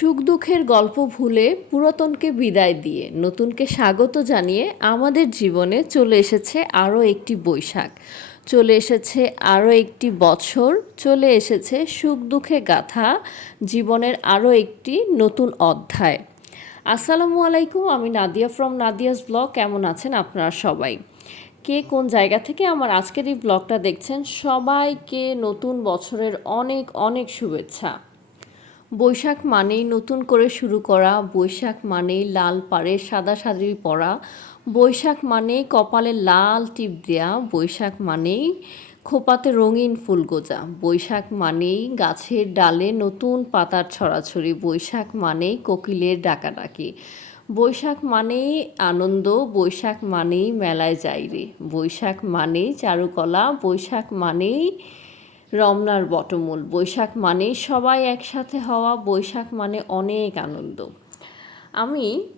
সুখ দুঃখের গল্প ভুলে পুরাতনকে বিদায় দিয়ে নতুনকে স্বাগত জানিয়ে আমাদের জীবনে চলে এসেছে আরও একটি বৈশাখ। চলে এসেছে আরও একটি বছর, চলে এসেছে সুখ দুঃখে গাথা, জীবনের আরও একটি নতুন অধ্যায়। আসসালামু আলাইকুম, আমি নাদিয়া ফ্রম নাদিয়াস ব্লগ, কেমন আছেন আপনারা সবাই? কে কোন জায়গা থেকে আমার আজকের এই ব্লগটা দেখছেন, সবাইকে নতুন বছরের অনেক অনেক শুভেচ্ছা। বৈশাখ মানেই নতুন করে শুরু করা বৈশাখ মানেই লাল পাড়ে সাদা সাদি পরা বৈশাখ মানেই কপালে লাল টিপ দেয়া বৈশাখ মানেই খোপাতে রঙিন ফুল গোজা বৈশাখ মানেই গাছের ডালে নতুন পাতার ছড়াছড়ি বৈশাখ মানেই কোকিলের ডাকাডাকি বৈশাখ মানেই আনন্দ বৈশাখ মানেই মেলায় যাইরে বৈশাখ মানেই চারুকলা বৈশাখ মানেই রমনার বটমূল। বৈশাখ মানেই সবাই একসাথে হওয়া, বৈশাখ মানে অনেক আনন্দ। আমি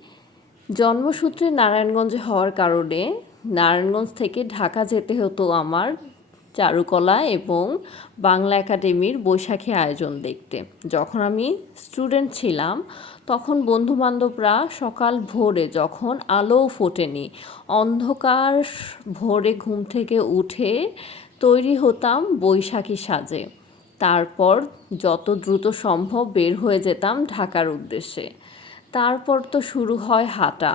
জন্মসূত্রে নারায়ণগঞ্জে হওয়ার কারণে নারায়ণগঞ্জ থেকে ঢাকা যেতে হতো আমার চারুকলা এবং বাংলা একাডেমির বৈশাখী আয়োজন দেখতে। যখন আমি স্টুডেন্ট ছিলাম, তখন বন্ধুবান্ধবরা সকাল ভোরে যখন আলো ফোটেনি, অন্ধকার ভোরে ঘুম থেকে উঠে তৈরি হতাম বৈশাখী সাজে। তারপর যত দ্রুত সম্ভব বের হয়ে যেতাম ঢাকার উদ্দেশ্যে। তারপর তো শুরু হয় হাঁটা।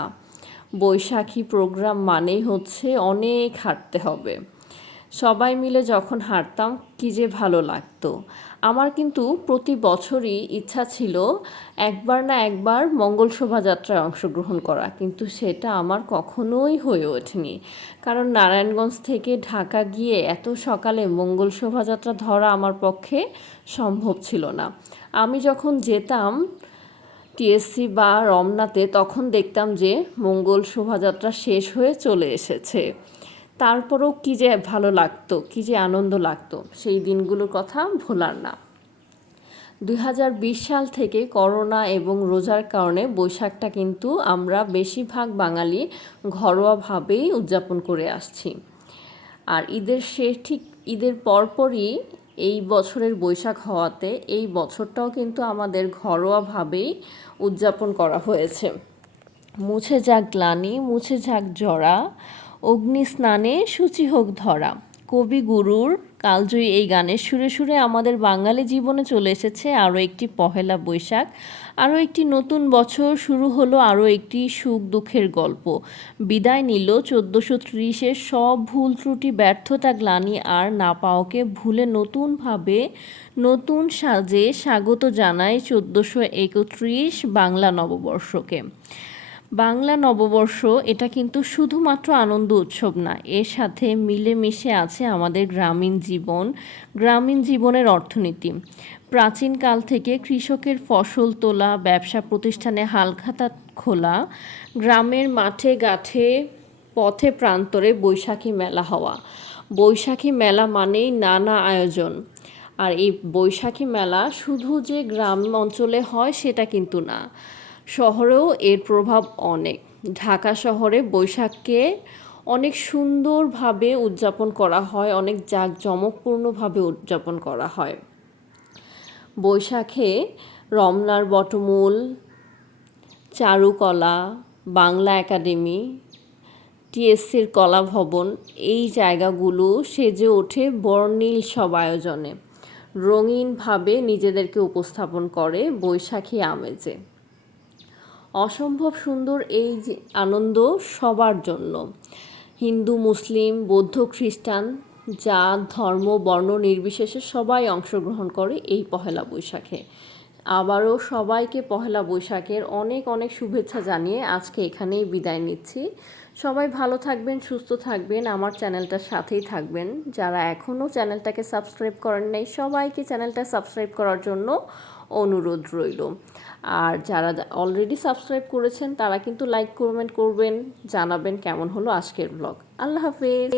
বৈশাখী প্রোগ্রাম মানেই হচ্ছে অনেক হাঁটতে হবে। সবাই মিলে যখন হাঁটতাম, কী যে ভালো লাগতো। আমার কিন্তু প্রতি বছরই ইচ্ছা ছিল একবার না একবার মঙ্গল শোভাযাত্রায় অংশগ্রহণ করা, কিন্তু সেটা আমার কখনোই হয়ে ওঠেনি। কারণ নারায়ণগঞ্জ থেকে ঢাকা গিয়ে এত সকালে মঙ্গল শোভাযাত্রা ধরা আমার পক্ষে সম্ভব ছিল না। আমি যখন যেতাম টিএসসি বা রমনাতে, তখন দেখতাম যে মঙ্গল শোভাযাত্রা শেষ হয়ে চলে এসেছে। তারপরেও কী যে ভালো লাগতো, কী যে আনন্দ লাগতো, সেই দিনগুলোর কথা ভোলার না। দুই হাজার বিশ সাল থেকে করোনা এবং রোজার কারণে বৈশাখটা কিন্তু আমরা বেশিরভাগ বাঙালি ঘরোয়াভাবেই উদযাপন করে আসছি। আর ঈদের শেষ ঠিক ঈদের পরপরই এই বছরের বৈশাখ হওয়াতে এই বছরটাও কিন্তু আমাদের ঘরোয়াভাবেই উদযাপন করা হয়েছে। মুছে যাক গ্লানি, মুছে যাক জরা অগ্নি স্নানে সূচি হোক ধরা। কবি গুরুর কালজয়ী এই গানের সুরে সুরে আমাদের বাঙালি জীবনে চলে এসেছে আরও একটি পহেলা বৈশাখ। আরও একটি নতুন বছর শুরু হলো, আরও একটি সুখ দুঃখের গল্প। বিদায় নিল চোদ্দোশো ত্রিশের সব ভুল ত্রুটি, ব্যর্থতা, গ্লানি আর না পাওকে ভুলে নতুনভাবে নতুন সাজে স্বাগত জানায় চোদ্দোশো একত্রিশ বাংলা নববর্ষকে। বাংলা নববর্ষ, এটা কিন্তু শুধুমাত্র আনন্দ উৎসব না, এর সাথে মিলেমিশে আছে আমাদের গ্রামীণ জীবন, গ্রামীণ জীবনের অর্থনীতি। প্রাচীনকাল থেকে কৃষকের ফসল তোলা, ব্যবসা প্রতিষ্ঠানে হালখাতা খোলা, গ্রামের মাঠে গাঠে পথে প্রান্তরে বৈশাখী মেলা হওয়া। বৈশাখী মেলা মানেই নানা আয়োজন। আর এই বৈশাখী মেলা শুধু যে গ্রাম অঞ্চলে হয় সেটা কিন্তু না। শহরেও এর প্রভাব অনেক। ঢাকা শহরে বৈশাখকে অনেক সুন্দরভাবে উদযাপন করা হয়, অনেক জাঁকজমকপূর্ণভাবে উদযাপন করা হয়। বৈশাখে রমনার বটমূল, চারুকলা, বাংলা একাডেমি, টিএসসির কলা ভবন, এই জায়গাগুলো সেজে ওঠে বর্ণিল সব আয়োজনে। রঙিনভাবে নিজেদেরকে উপস্থাপন করে বৈশাখী আমেজে। অসম্ভব সুন্দর এই যে আনন্দ সবার জন্য। হিন্দু, মুসলিম, বৌদ্ধ, খ্রিস্টান, জাত, ধর্ম, বর্ণ নির্বিশেষে সবাই অংশগ্রহণ করে এই পহেলা বৈশাখে। আবারও সবাইকে পহেলা বৈশাখের অনেক অনেক শুভেচ্ছা জানিয়ে আজকে এখানেই বিদায় নিচ্ছি। সবাই ভালো থাকবেন, সুস্থ থাকবেন, আমার চ্যানেলটার সাথেই থাকবেন। যারা এখনও চ্যানেলটাকে সাবস্ক্রাইব করেন নাই, সবাইকে চ্যানেলটা সাবস্ক্রাইব করার জন্য অনুরোধ রইল। আর যারা অলরেডি সাবস্ক্রাইব করেছেন, তারা কিন্তু লাইক কমেন্ট করবেন, জানাবেন কেমন হলো আজকের ব্লগ আল্লাহ হাফেজ।